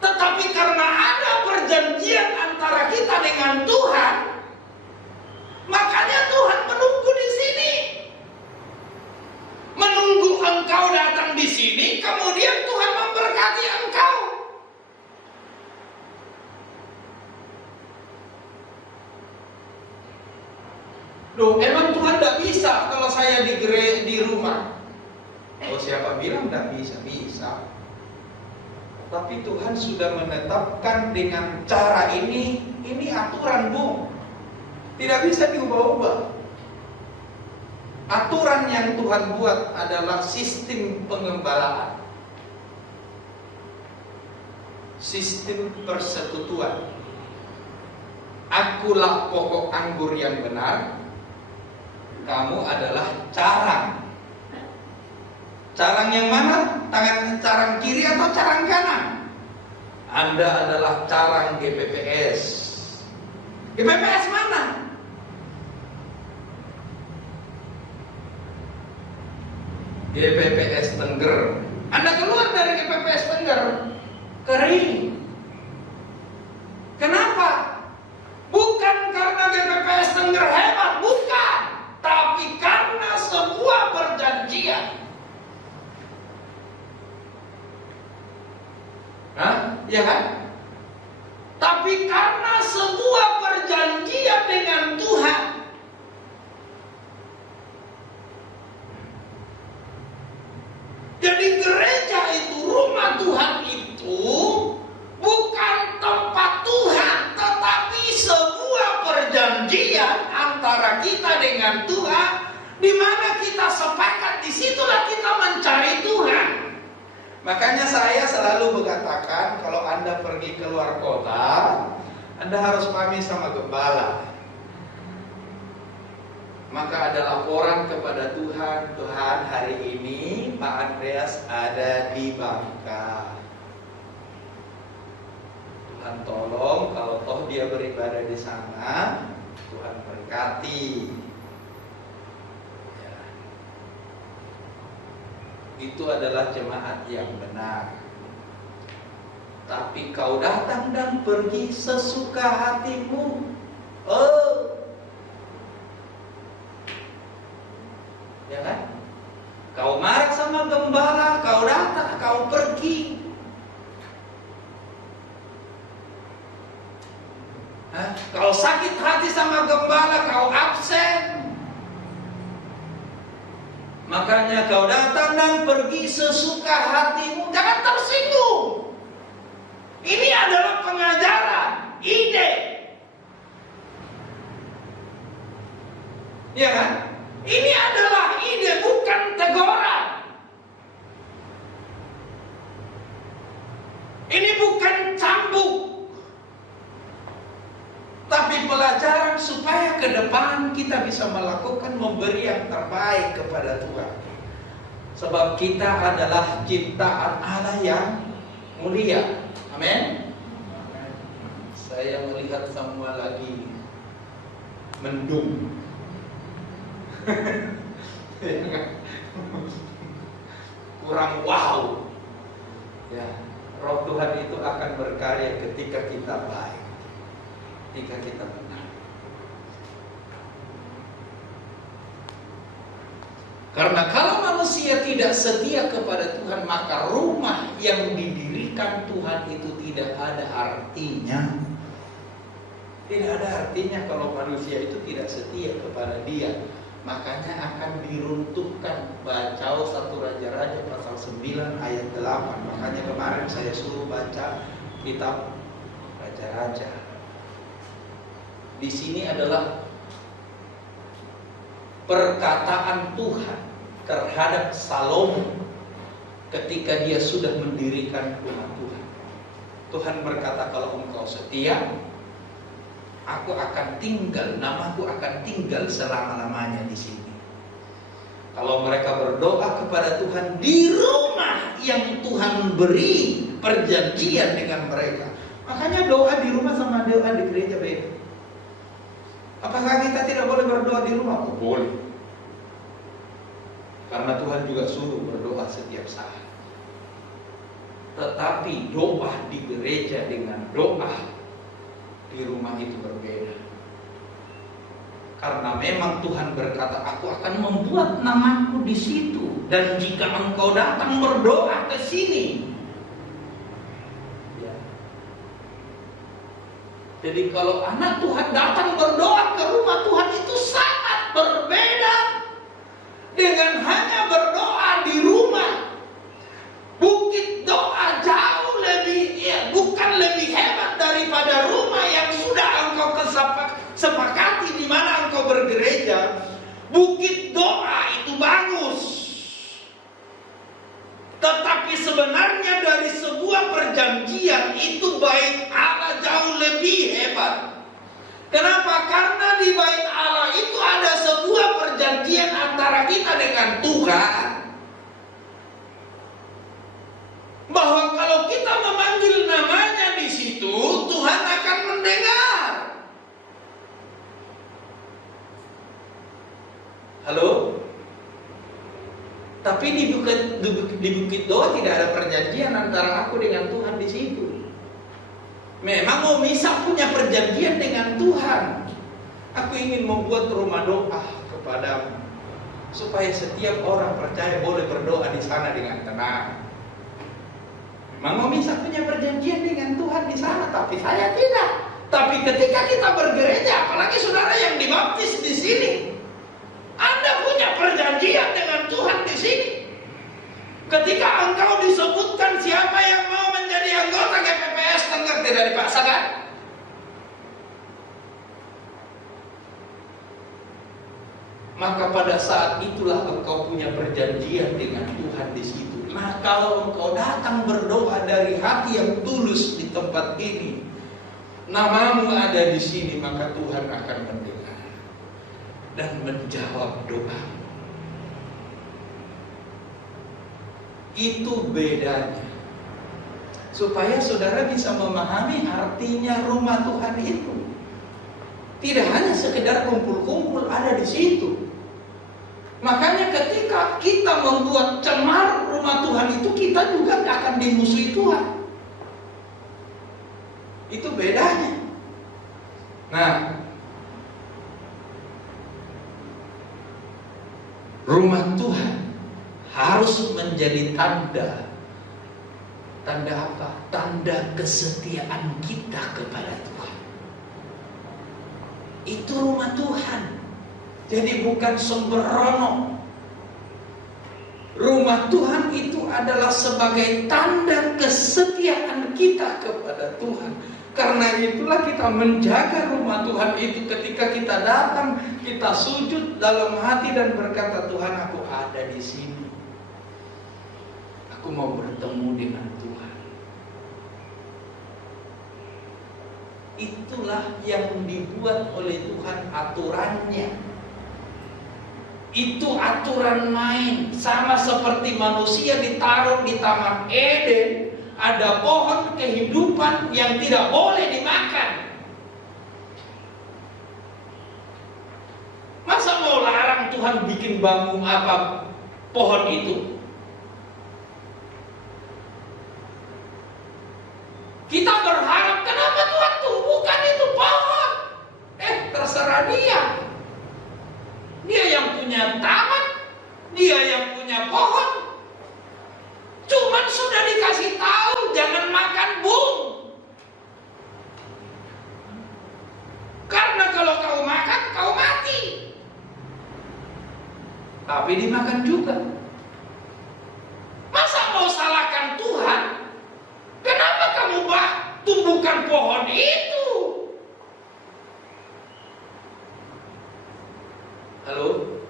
Tetapi karena ada perjanjian antara kita dengan Tuhan, makanya Tuhan menunggu di sini. Menunggu engkau datang di sini, kemudian Tuhan memberkati engkau. Loh, emang Tuhan tidak bisa kalau saya di rumah? Oh, siapa bilang tidak bisa? Bisa. Tapi Tuhan sudah menetapkan dengan cara ini aturan, Bung. Tidak bisa diubah-ubah. Aturan yang Tuhan buat adalah sistem pengembalaan, sistem persekutuan. Akulah pokok anggur yang benar, kamu adalah carang. Carang yang mana? Carang kiri atau carang kanan? Anda adalah carang GPPS. GPPS mana? GPPS Tengger. Anda keluar dari GPPS Tengger, kering. Kenapa? Bukan karena GPPS Tengger hebat, bukan. Tapi karena sebuah perjanjian. Hah? Ya kan? Tapi karena sebuah perjanjian dengan Tuhan. Jadi gereja itu, rumah Tuhan itu bukan tempat Tuhan, tetapi sebuah perjanjian antara kita dengan Tuhan, di mana kita sepakat, disitulah kita mencari Tuhan. Makanya saya selalu mengatakan, kalau Anda pergi ke luar kota, Anda harus pamit sama gembala. Maka ada laporan kepada Tuhan, Tuhan hari ini Pak Andreas ada di Bangka. Tuhan tolong, kalau toh dia beribadah di sana, Tuhan berkati. Ya. Itu adalah jemaat yang benar. Tapi kau datang dan pergi sesuka hatimu. Oh, ya kan? Kau marah sama gembala, kau datang, kau pergi. Hah? Kau sakit hati sama gembala, kau absen. Makanya kau datang dan pergi sesuka hatimu. Jangan tersinggung. Ini adalah pengajaran, ide. Ya kan? Ini adalah ide, bukan teguran. Ini bukan cambuk, tapi pelajaran supaya ke depan kita bisa melakukan, memberi yang terbaik kepada Tuhan. Sebab kita adalah ciptaan Allah yang mulia. Amin. Saya melihat semua lagi mendung. Kurang wow. Ya, Roh Tuhan itu akan berkarya ketika kita baik, ketika kita benar. Karena kalau manusia tidak setia kepada Tuhan, maka rumah yang didirikan Tuhan itu tidak ada artinya. Tidak ada artinya kalau manusia itu tidak setia kepada Dia. Makanya akan diruntuhkan. Baca 1 Raja-Raja pasal 9 ayat 8. Makanya kemarin saya suruh baca kitab Raja-Raja. Di sini adalah perkataan Tuhan terhadap Salomo ketika dia sudah mendirikan rumah Tuhan. Tuhan berkata, kalau engkau setia, aku akan tinggal, namaku akan tinggal selama-lamanya di sini. Kalau mereka berdoa kepada Tuhan di rumah yang Tuhan beri perjanjian dengan mereka, Makanya doa di rumah sama doa di gereja beda. Apakah kita tidak boleh berdoa di rumah? Oh, boleh. Karena Tuhan juga suruh berdoa setiap saat. Tetapi doa di gereja dengan doa di rumah itu berbeda. Karena memang Tuhan berkata, aku akan membuat namaku di situ. Dan jika engkau datang berdoa ke sini. Ya. Jadi kalau anak Tuhan datang berdoa ke rumah Tuhan itu sangat berbeda dengan hanya berdoa di rumah. Bukit doa jauh lebih, bukan lebih hebat daripada rumah yang sudah engkau sepakati di mana engkau bergereja. Bukit doa itu bagus, tetapi sebenarnya dari sebuah perjanjian itu bait Allah jauh lebih hebat. Kenapa? Karena di bait Allah itu ada sebuah perjanjian antara kita dengan Tuhan. Bahwa kalau kita memanggil namanya di situ, Tuhan akan mendengar. Halo? Tapi di bukit doa tidak ada perjanjian antara aku dengan Tuhan di situ. Memang Misa punya perjanjian dengan Tuhan. Aku ingin membuat rumah doa kepadamu, supaya setiap orang percaya boleh berdoa di sana dengan tenang. Memang Misa punya perjanjian dengan Tuhan di sana, tapi saya tidak. Tapi ketika kita bergereja, apalagi saudara yang dibaptis di sini, Anda punya perjanjian dengan Tuhan di sini. Ketika engkau disebutkan siapa yang mau menjadi anggota GPPS Tengger, tidak dipaksakan. Maka pada saat itulah engkau punya perjanjian dengan Tuhan di situ. Nah, kalau engkau datang berdoa dari hati yang tulus di tempat ini, namamu ada di sini, maka Tuhan akan mendengar dan menjawab doa. Itu bedanya. Supaya saudara bisa memahami artinya rumah Tuhan itu. Tidak hanya sekedar kumpul-kumpul ada di situ. Makanya ketika kita membuat cemar rumah Tuhan itu, kita juga akan dimusuhi Tuhan. Itu bedanya. Nah, rumah Tuhan harus menjadi tanda. Tanda apa? Tanda kesetiaan kita kepada Tuhan. Itu rumah Tuhan. Jadi bukan sembrono. Rumah Tuhan itu adalah sebagai tanda kesetiaan kita kepada Tuhan. Karena itulah kita menjaga rumah Tuhan itu. Ketika kita datang, kita sujud dalam hati dan berkata, Tuhan, aku ada di sini. Aku mau bertemu dengan Tuhan. Itulah yang dibuat oleh Tuhan aturannya. Itu aturan main. Sama seperti manusia ditaruh di Taman Eden, ada pohon kehidupan yang tidak boleh dimakan. Masa mau larang Tuhan bikin bangun apa pohon itu? Kita berharap, kenapa Tuhan tumbuhkan itu pohon? Terserah dia. Dia yang punya taman, dia yang punya pohon. Cuman sudah dikasih tahu jangan makan bung. Karena kalau kau makan, kau mati. Tapi dimakan juga. Masa mau salahkan Tuhan? Kenapa kamu tumbuhkan pohon itu? Halo?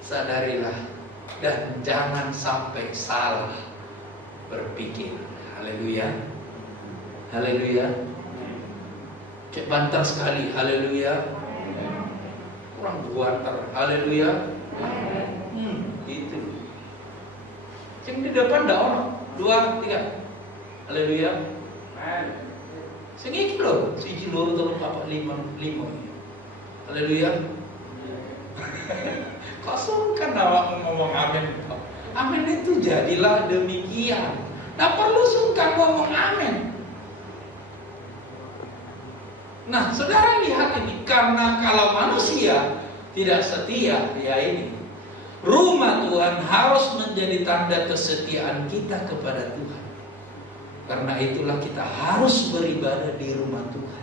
Sadarilah dan jangan sampai salah berpikir. Haleluya. Haleluya. Cek banter sekali. Haleluya. Kurang buanter. Haleluya. Gitu. Cek di depan dah orang. 2, 3. Haleluya. Sengiki loh, siji loro telu papat lima. Haleluya. Kok sungkan awak ngomong amin? Amin itu jadilah demikian. Nah perlu sungkan ngomong amin. Nah saudara lihat ini, karena kalau manusia tidak setia, ya ini rumah Tuhan harus menjadi tanda kesetiaan kita kepada Tuhan. Karena itulah kita harus beribadah di rumah Tuhan.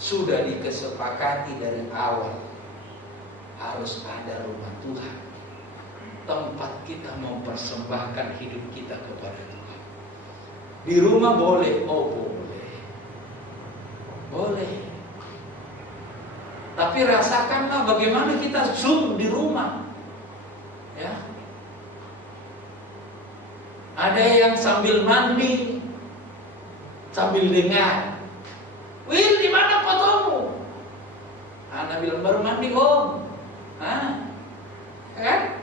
Sudah dikesepakati dari awal, harus ada rumah Tuhan, tempat kita mempersembahkan hidup kita kepada Tuhan. Di rumah boleh, boleh. Tapi rasakanlah bagaimana kita zoom di rumah. Ya. Ada yang sambil mandi, sambil dengar. Wil, di mana fotomu? Anak bilang baru mandi om. Kan?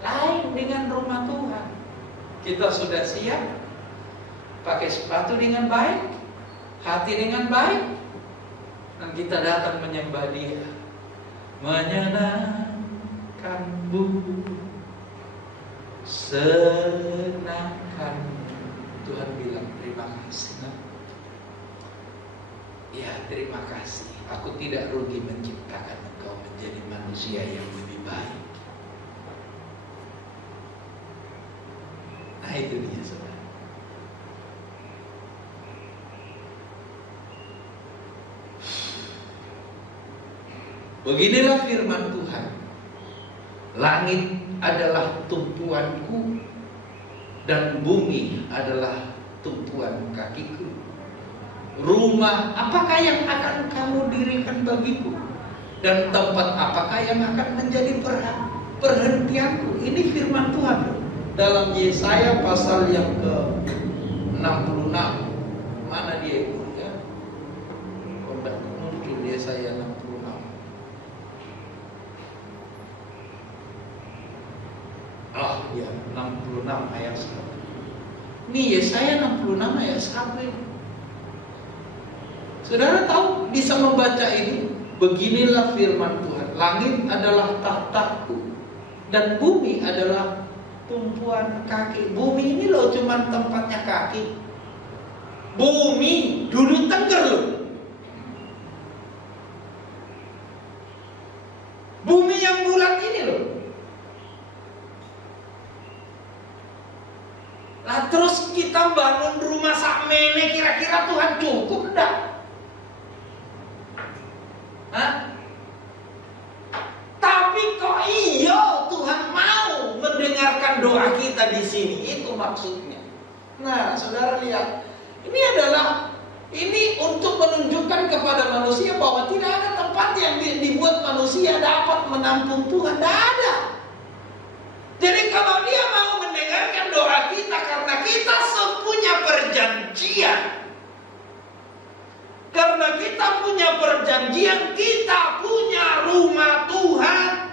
Lain dengan rumah Tuhan. Kita sudah siap, pakai sepatu dengan baik, hati dengan baik, dan kita datang menyembah Dia. Menyenangkanmu, senangkan. Tuhan bilang terima kasih. Ya terima kasih. Aku tidak rugi menciptakan engkau menjadi manusia yang lebih baik. Nah itu dia saudara. Beginilah firman Tuhan. Langit adalah tumpuanku dan bumi adalah tumpuan kakiku. Rumah apakah yang akan kamu dirikan bagiku? Dan tempat apakah yang akan menjadi perhentianku? Ini firman Tuhan dalam Yesaya pasal yang ke-66. Mana dia itu ya? Kok muncul Yesaya 66? Oh ya, 66 ayat 1. Ini Yesaya 66 ayat 1. Saudara tahu bisa membaca ini? Beginilah firman Tuhan. Langit adalah tahtaku dan bumi adalah tumpuan kaki. Bumi ini loh cuma tempatnya kaki. Bumi dulu tengger loh. Bumi yang bulat ini loh. Nah terus kita bangun rumah sakmene, kira-kira Tuhan cukup enggak? Tapi kok iya Tuhan mau mendengarkan doa kita di sini, itu maksudnya. Nah saudara lihat, ini untuk menunjukkan kepada manusia bahwa tidak ada tempat yang dibuat manusia dapat menampung Tuhan, tidak ada. Jadi kalau Dia mau mendengarkan doa kita karena kita punya perjanjian, karena kita punya perjanjian, kita punya rumah Tuhan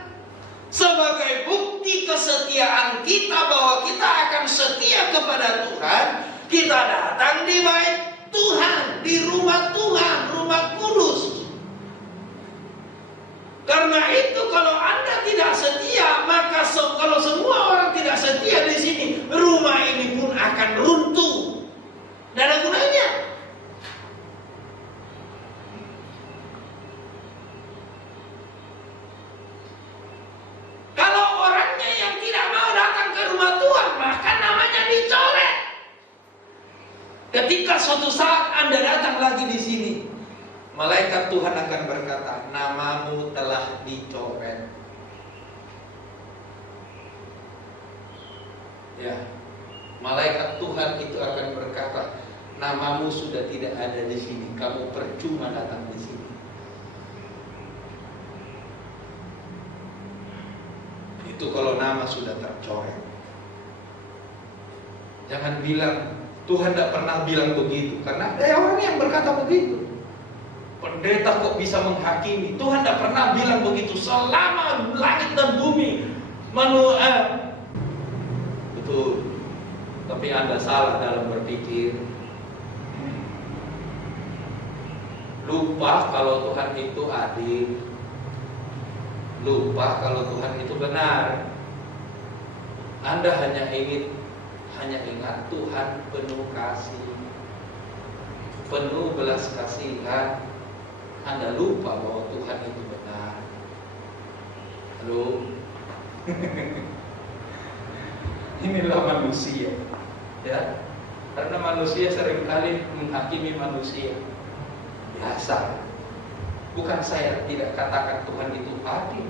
sebagai bukti kesetiaan kita bahwa kita akan setia kepada Tuhan. Kita datang di bait Tuhan, di rumah Tuhan, rumah kudus. Karena itu kalau Anda tidak setia, maka kalau semua orang tidak setia di sini, rumah ini pun akan runtuh. Tidak ada gunanya. Kalau orangnya yang tidak mau datang ke rumah Tuhan, maka namanya dicoret. Ketika suatu saat Anda datang lagi di sini, malaikat Tuhan akan berkata, namamu telah dicoret. Ya, malaikat Tuhan itu akan berkata, namamu sudah tidak ada di sini. Kamu percuma datang di sini. Itu kalau nama sudah tercoret. Jangan bilang Tuhan tidak pernah bilang begitu, karena ada orang yang berkata begitu. Pendeta kok bisa menghakimi? Tuhan tidak pernah bilang begitu. Selama langit dan bumi Betul. Tapi Anda salah dalam berpikir. Lupa kalau Tuhan itu adil. Lupa kalau Tuhan itu benar. Anda hanya ingat Tuhan penuh kasih, penuh belas kasihan. Anda lupa bahwa Tuhan itu benar. Halo. Inilah manusia, ya. Karena manusia seringkali menghakimi manusia. Biasa. Bukan saya tidak katakan Tuhan itu adil,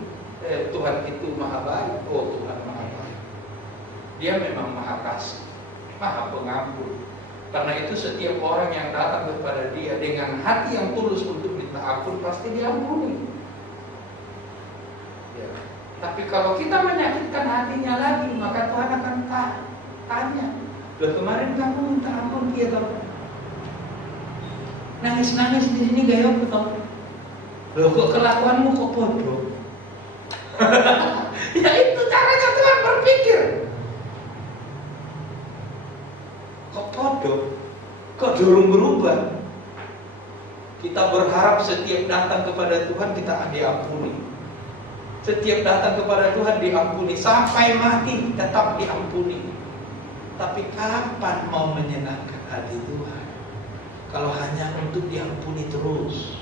Tuhan itu maha baik. Oh, Tuhan maha baik. Dia memang maha kasih, maha pengampun. Karena itu setiap orang yang datang kepada Dia dengan hati yang tulus untuk minta ampun pasti diampuni. Ya. Tapi kalau kita menyakitkan hatinya lagi, maka Tuhan akan tanya, loh kemarin kamu minta ampun dia tau? Nangis-nangis di sini gaya apa tau? Loh kok kelakuanmu kok bodoh? Ya itu caranya Tuhan berpikir. Kok bodoh? Kok dorong berubah? Kita berharap setiap datang kepada Tuhan kita akan diampuni. Setiap datang kepada Tuhan diampuni. Sampai mati tetap diampuni. Tapi kapan mau menyenangkan hati Tuhan? Kalau hanya untuk diampuni terus.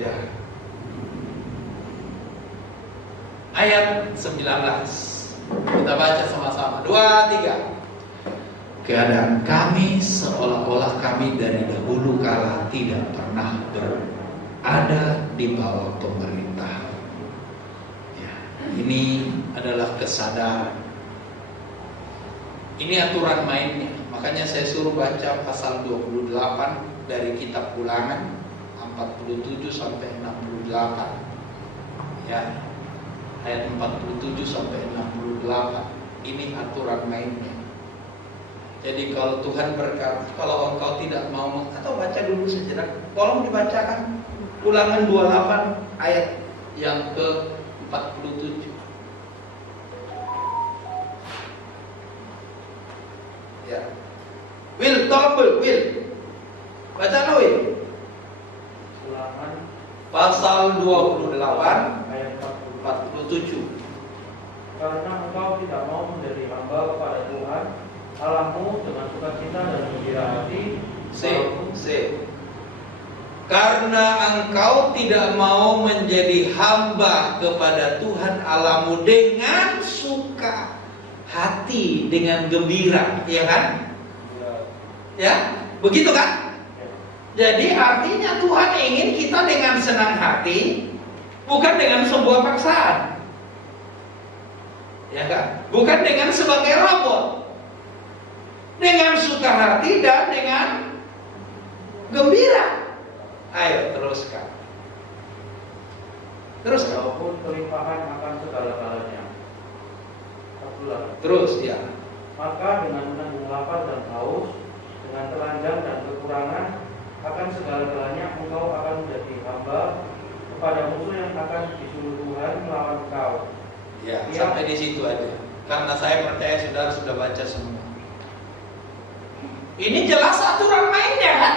Ya. Ayat 19. Kita baca sama-sama. 2, 3. Keadaan kami seolah-olah kami dari dahulu kala tidak pernah berada di bawah pemerintah. Ya, ini adalah kesadaran. Ini aturan mainnya. Makanya saya suruh baca pasal 28 dari kitab Ulangan 47 sampai 68. Ya. Ayat 47 sampai 68. Ini aturan mainnya. Jadi kalau Tuhan berkata, kalau engkau tidak mau, atau baca dulu sejenak, tolong dibacakan Ulangan 28 ayat yang ke-47. Ya. Will, tolong Will. Baca lo Will. Ulangan pasal 28 ayat 47. Karena engkau tidak mau menjadi hamba kepada Tuhan Allahmu dengan sukacita dan gembira hati. Karena engkau tidak mau menjadi hamba kepada Tuhan Allahmu dengan suka hati, dengan gembira, ya kan? Ya, begitu kan? Jadi artinya Tuhan ingin kita dengan senang hati, bukan dengan sebuah paksaan. Ya kan? Bukan dengan sebagai robot. Dengan suka hati dan dengan gembira. Ayo teruskan. Teruskan. Walaupun kelimpahan akan segala-galanya. Terus ya. Maka dengan menanggung lapar dan haus, dengan telanjang dan kekurangan, akan segala-galanya engkau akan menjadi hamba kepada musuh yang akan disuruh Tuhan melawan engkau. Ya, sampai di situ aja. Karena saya percaya saudara sudah baca semua. Ini jelas aturan mainnya kan?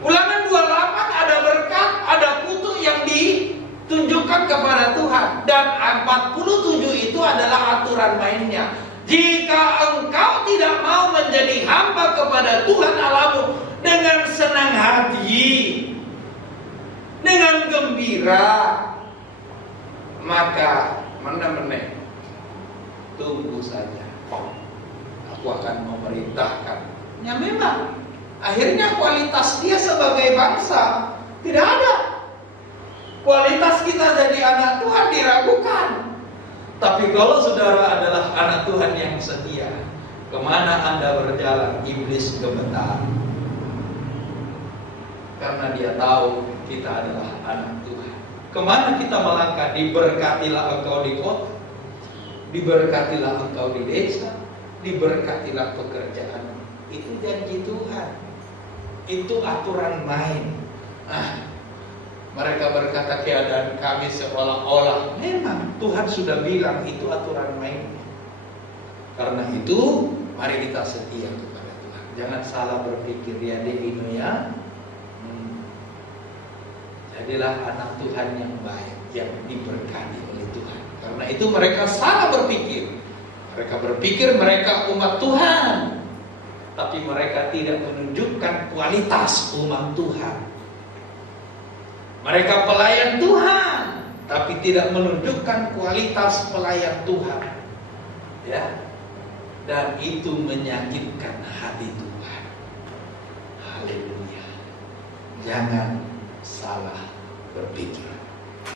Ulangan 28 ada berkat, ada kutuk yang ditunjukkan kepada Tuhan. Dan 47 itu adalah aturan mainnya. Jika engkau tidak mau menjadi hamba kepada Tuhan Allahmu dengan senang hati, dengan gembira, maka meneh-meneh tunggu saja. Aku akan memerintahkan. Ya memang akhirnya kualitas dia sebagai bangsa tidak ada. Kualitas kita jadi anak Tuhan diragukan. Tapi kalau saudara adalah anak Tuhan yang setia, kemana Anda berjalan, iblis gemetar. Karena dia tahu kita adalah anak Tuhan. Kemana kita melangkah? Diberkatilah engkau di kota, diberkatilah engkau di desa, diberkatilah pekerjaan. Itu janji Tuhan. Itu aturan main. Mereka mereka berkata keadaan kami seolah-olah. Memang Tuhan sudah bilang itu aturan main. Karena itu mari kita setia kepada Tuhan. Jangan salah berpikir ya Dino ya. Jadilah anak Tuhan yang baik, yang diberkati oleh Tuhan. Karena itu mereka salah berpikir. Mereka berpikir mereka umat Tuhan, tapi mereka tidak menunjukkan kualitas umat Tuhan. Mereka pelayan Tuhan, tapi tidak menunjukkan kualitas pelayan Tuhan. Ya. Dan itu menyakitkan hati Tuhan. Haleluya. Jangan salah berpikir.